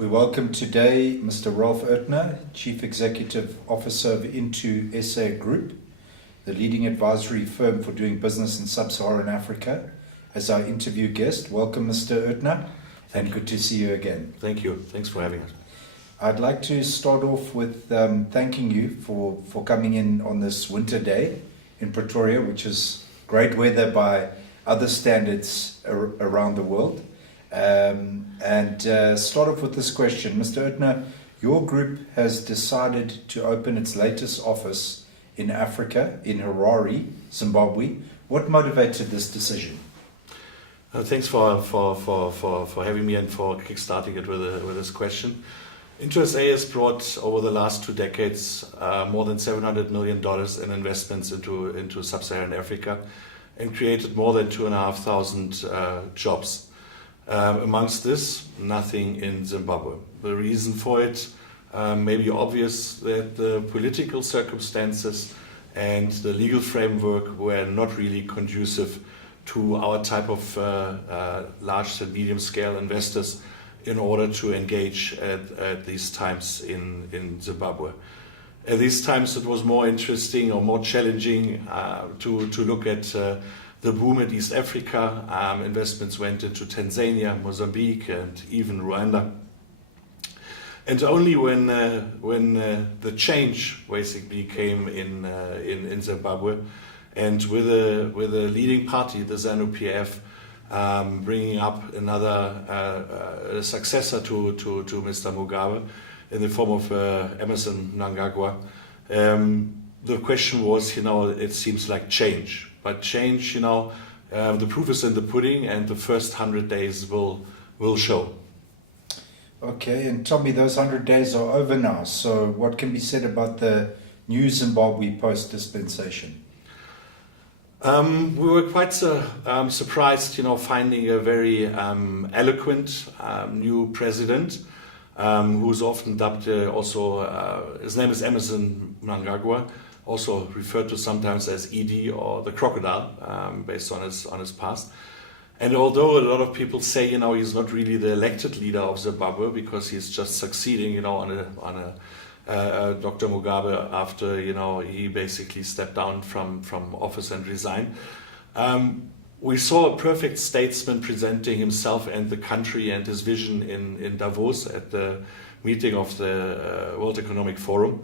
We welcome today Mr. Ralph Ertner, Chief Executive Officer of Into SA Group, the leading advisory firm for doing business in sub-Saharan Africa, as our interview guest. Welcome, Mr. Ertner, and good to see you again. Thank you. Thanks for having us. I'd like to start off with thanking you for coming in on this winter day in Pretoria, which is great weather by other standards around the world. Start off with this question. Mr. Ertner, your group has decided to open its latest office in Africa, in Harare, Zimbabwe. What motivated this decision? Thanks for having me and for kickstarting it with this question. Into SA has brought over the last 2 decades more than $700 million in investments into sub-Saharan Africa and created more than 2,500 jobs. Amongst this, nothing in Zimbabwe. The reason for it may be obvious, that the political circumstances and the legal framework were not really conducive to our type of large and medium scale investors in order to engage at these times in Zimbabwe. At these times it was more interesting or more challenging to look at the boom in East Africa. Investments went into Tanzania, Mozambique, and even Rwanda. And only when the change basically came in Zimbabwe, and with a leading party, the ZANU-PF, bringing up another successor to Mr. Mugabe in the form of Emmerson Mnangagwa, the question was, it seems like change. But change, the proof is in the pudding, and the first 100 days will show. Okay, and tell me, those 100 days are over now. So what can be said about the new Zimbabwe post-dispensation? We were quite surprised, finding a very eloquent new president, who's often dubbed his name is Emmerson Mnangagwa, also referred to sometimes as ED or the crocodile, based on his past. And although a lot of people say, he's not really the elected leader of Zimbabwe because he's just succeeding, on Dr. Mugabe after, he basically stepped down from office and resigned. We saw a perfect statesman presenting himself and the country and his vision in Davos at the meeting of the World Economic Forum.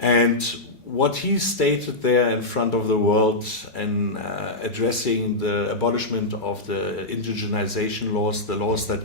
And what he stated there in front of the world and addressing the abolishment of the indigenization laws, the laws that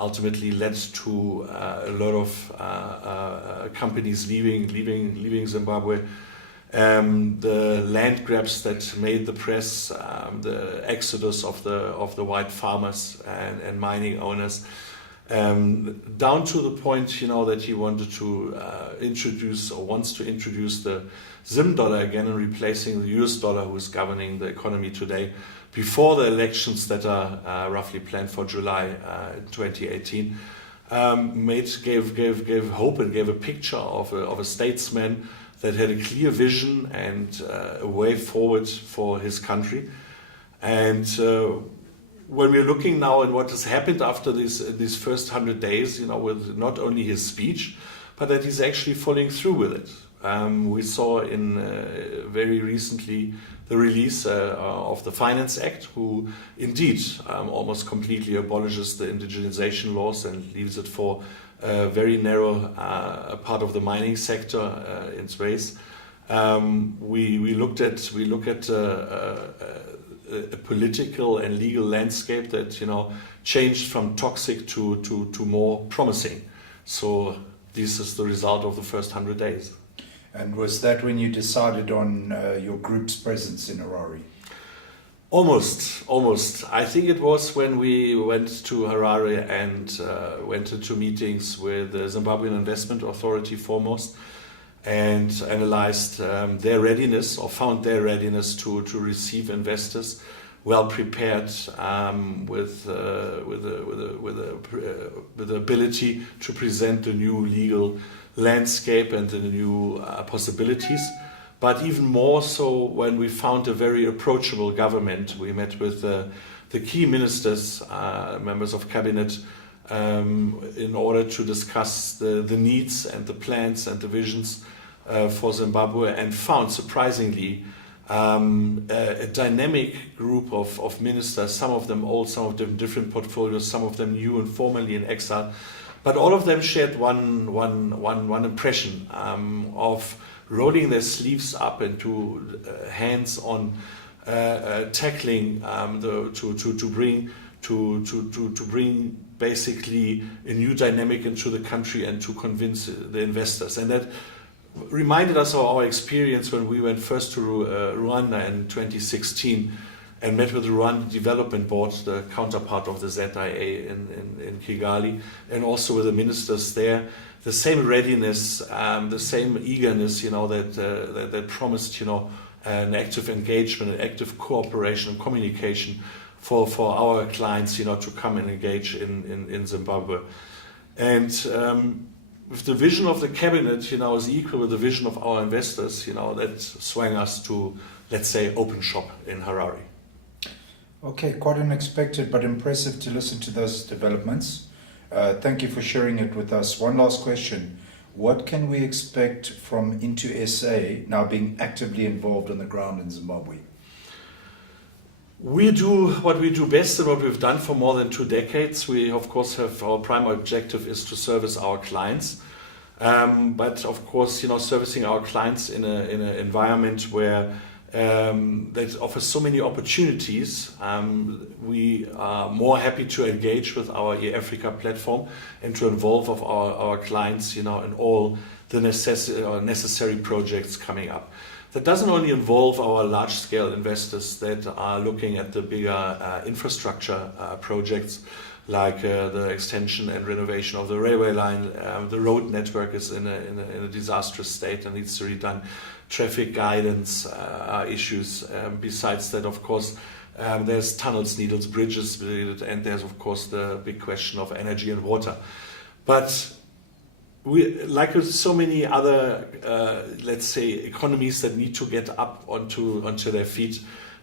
ultimately led to a lot of companies leaving Zimbabwe, the land grabs that made the press, the exodus of the white farmers and mining owners, down to the point, that he wanted to wants to introduce the Zim dollar again and replacing the US dollar, who is governing the economy today, before the elections that are roughly planned for July 2018, gave hope and gave a picture of a statesman that had a clear vision and a way forward for his country. And when we're looking now at what has happened after these first 100 days, with not only his speech, but that he's actually following through with it. We saw very recently the release of the Finance Act, who indeed almost completely abolishes the indigenization laws and leaves it for a very narrow part of the mining sector in space. We look at a political and legal landscape that changed from toxic to more promising. So this is the result of the first 100 days. And was that when you decided on your group's presence in Harare? Almost. I think it was when we went to Harare and went into meetings with the Zimbabwean Investment Authority foremost, and analyzed their readiness, or found their readiness to receive investors, well prepared, with the ability to present the new legal landscape and the new possibilities. But even more so when we found a very approachable government. We met with the key ministers, members of cabinet, in order to discuss the needs and the plans and the visions for Zimbabwe, and found, surprisingly, a dynamic group of ministers, some of them old, some of them different portfolios, some of them new and formerly in exile, but all of them shared one impression of rolling their sleeves up into hands on tackling to bring basically a new dynamic into the country and to convince the investors. And that reminded us of our experience when we went first to Rwanda in 2016 and met with the Rwanda Development Board, the counterpart of the ZIA in Kigali, and also with the ministers there. The same readiness, the same eagerness, that promised, an active engagement, an active cooperation and communication for our clients, to come and engage in Zimbabwe. And if the vision of the cabinet, is equal with the vision of our investors, that swung us to, let's say, open shop in Harare. Okay, quite unexpected but impressive to listen to those developments. Thank you for sharing it with us. One last question. What can we expect from Into SA now being actively involved on the ground in Zimbabwe? We do what we do best and what we've done for more than 2 decades. We, of course, have our primary objective is to service our clients. But, of course, servicing our clients in an environment where that offers so many opportunities, we are more happy to engage with our eAfrica platform and to involve of our clients, in all the necessary projects coming up. That doesn't only involve our large-scale investors that are looking at the bigger infrastructure projects, like the extension and renovation of the railway line. The road network is in a disastrous state and needs to be redone. Traffic guidance issues. Besides that, of course, there's tunnels, needles, bridges, and there's, of course, the big question of energy and water. But we, like with so many other, let's say, economies that need to get up onto their feet,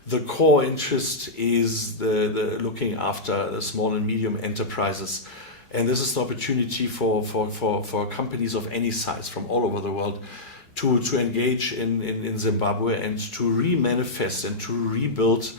the core interest is the looking after the small and medium enterprises. And this is an opportunity for companies of any size from all over the world to engage in Zimbabwe and to re-manifest and to rebuild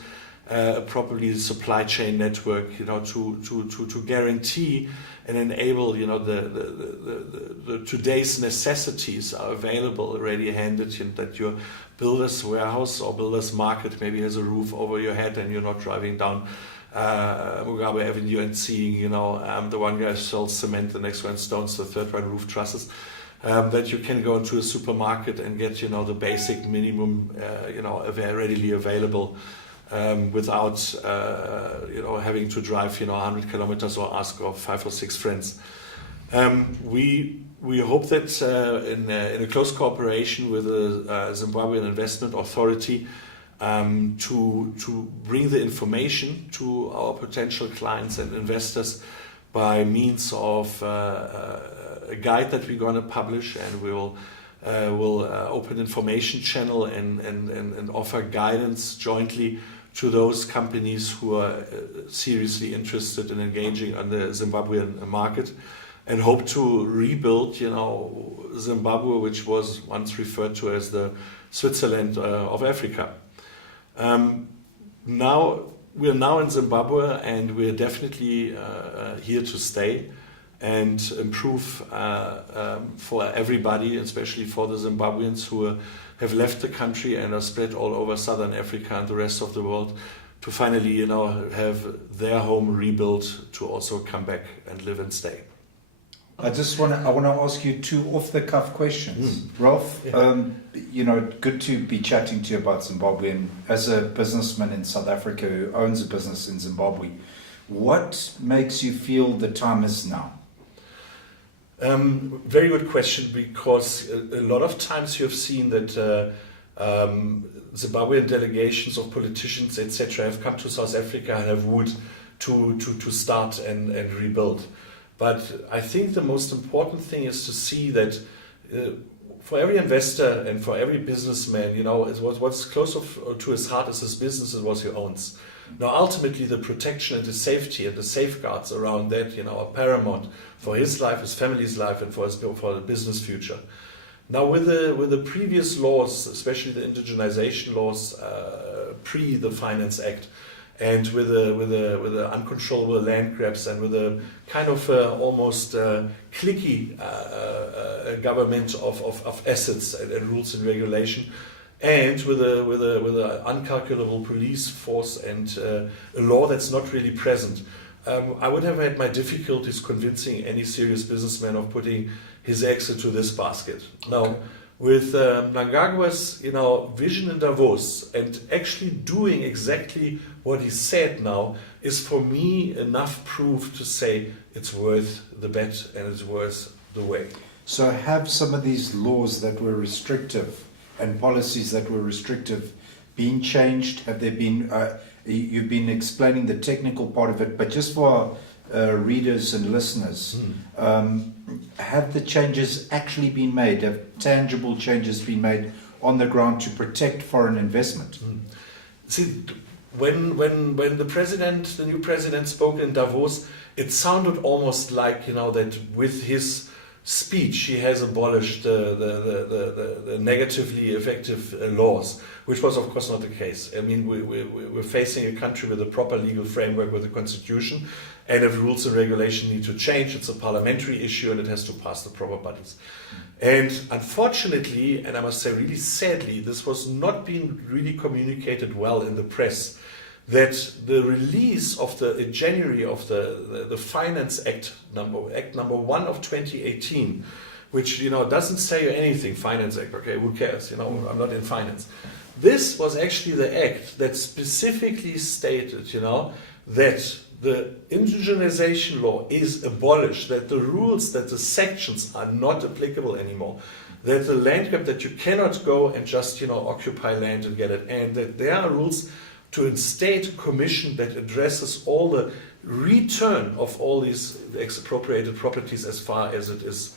a properly supply chain network, to guarantee and enable, the today's necessities are available, ready-handed, that your builder's warehouse or builder's market maybe has a roof over your head and you're not driving down Mugabe Avenue and seeing, the one guy sells cement, the next one stones, the third one roof trusses. That you can go into a supermarket and get, the basic minimum, readily available without, having to drive, 100 kilometers or ask of 5 or 6 friends. We hope that in a close cooperation with the Zimbabwean Investment Authority to bring the information to our potential clients and investors by means of a guide that we're going to publish, and we'll open information channel and offer guidance jointly to those companies who are seriously interested in engaging on the Zimbabwean market, and hope to rebuild, Zimbabwe, which was once referred to as the Switzerland of Africa. We're now in Zimbabwe, and we're definitely here to stay and improve for everybody, especially for the Zimbabweans who have left the country and are spread all over Southern Africa and the rest of the world, to finally, have their home rebuilt, to also come back and live and stay. I want to ask you 2 off-the-cuff questions. Ralph, Yeah. good to be chatting to you about Zimbabwe. And as a businessman in South Africa who owns a business in Zimbabwe, what makes you feel the time is now? Very good question, because a lot of times you have seen that Zimbabwean delegations of politicians, etc., have come to South Africa and have wooed to start and rebuild. But I think the most important thing is to see that for every investor and for every businessman, what's close to his heart is his business and what he owns. Now, ultimately, the protection and the safety and the safeguards around that, are paramount for his life, his family's life, and for the business future. Now, with the previous laws, especially the indigenization laws pre the Finance Act, and with the uncontrollable land grabs and with a kind of almost cliquey government of assets and rules and regulation, and with a uncalculable police force and a law that's not really present, I would have had my difficulties convincing any serious businessman of putting his eggs into this basket. Now, with Mnangagwa's vision in Davos and actually doing exactly what he said now is for me enough proof to say it's worth the bet and it's worth the wait. So have some of these laws that were restrictive and policies that were restrictive been changed? Have there been, you've been explaining the technical part of it, but just for readers and listeners, have the changes actually been made? Have tangible changes been made on the ground to protect foreign investment? See, when the new president spoke in Davos, it sounded almost like that with his speech he has abolished the negatively effective laws, which was of course not the case. I mean, we're facing a country with a proper legal framework with a constitution, and if rules and regulation need to change, it's a parliamentary issue and it has to pass the proper bodies. And unfortunately, and I must say really sadly, this was not being really communicated well in the press, that the release of in January of the Finance Act number 1 of 2018, which doesn't say anything, Finance Act, okay, who cares, I'm not in finance. This was actually the act that specifically stated, that the indigenization law is abolished, that the rules, that the sections are not applicable anymore, that the land grab, that you cannot go and just occupy land and get it, and that there are rules to instate a commission that addresses all the return of all these expropriated properties as far as it is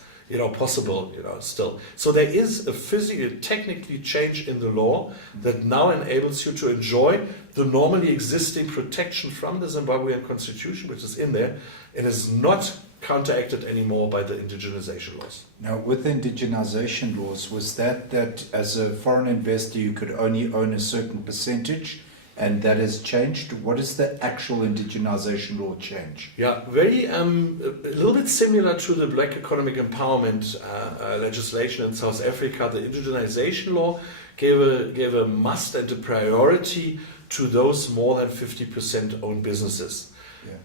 possible, still. So there is a physical, technically change in the law that now enables you to enjoy the normally existing protection from the Zimbabwean constitution, which is in there, and is not counteracted anymore by the indigenization laws. Now, with the indigenization laws, was that as a foreign investor you could only own a certain percentage, and that has changed? What is the actual indigenization law change? Yeah, very a little bit similar to the Black Economic Empowerment legislation in South Africa. The indigenization law gave a must and a priority to those more than 50% owned businesses.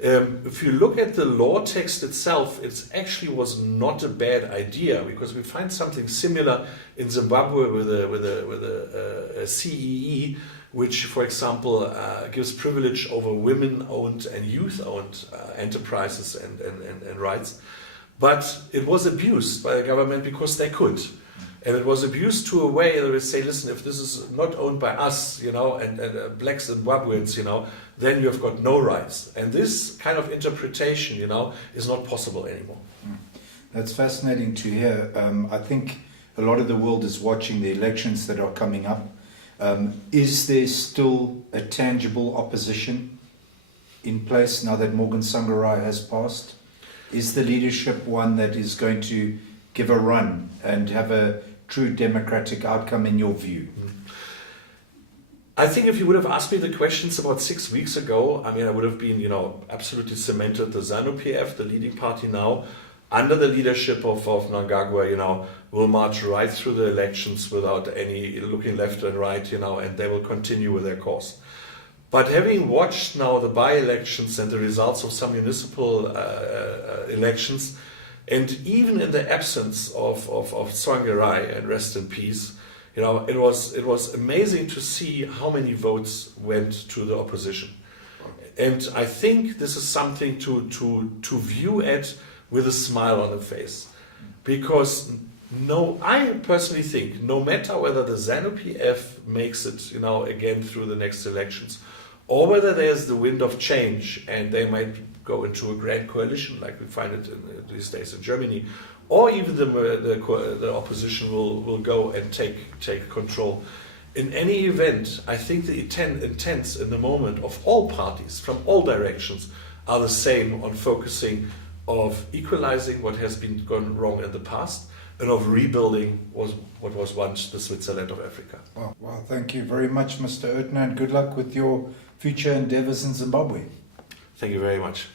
Yeah. If you look at the law text itself, it actually was not a bad idea, because we find something similar in Zimbabwe with a CEE, which, for example, gives privilege over women-owned and youth-owned enterprises and rights. But it was abused by the government because they could. And it was abused to a way that they say, listen, if this is not owned by us, and black Zimbabweans, then you've got no rights. And this kind of interpretation, is not possible anymore. That's fascinating to hear. I think a lot of the world is watching the elections that are coming up. Is there still a tangible opposition in place now that Morgan Tsvangirai has passed? Is the leadership one that is going to give a run and have a true democratic outcome in your view? I think if you would have asked me the questions about 6 weeks ago, I would have been, absolutely cemented the ZANU-PF, the leading party now, under the leadership of Mnangagwa, will march right through the elections without any looking left and right, and they will continue with their course. But having watched now the by-elections and the results of some municipal elections, and even in the absence of Tsvangirai, and rest in peace, it was amazing to see how many votes went to the opposition. And I think this is something to view at with a smile on the face, because I personally think no matter whether the ZANU-PF makes it, again through the next elections, or whether there's the wind of change and they might go into a grand coalition like we find it these days in Germany, or even the opposition will go and take control. in any event, I think the intents in the moment of all parties from all directions are the same on focusing of equalizing what has been gone wrong in the past and of rebuilding what was once the Switzerland of Africa. Well, thank you very much, Mr. Ertner, and good luck with your future endeavors in Zimbabwe. Thank you very much.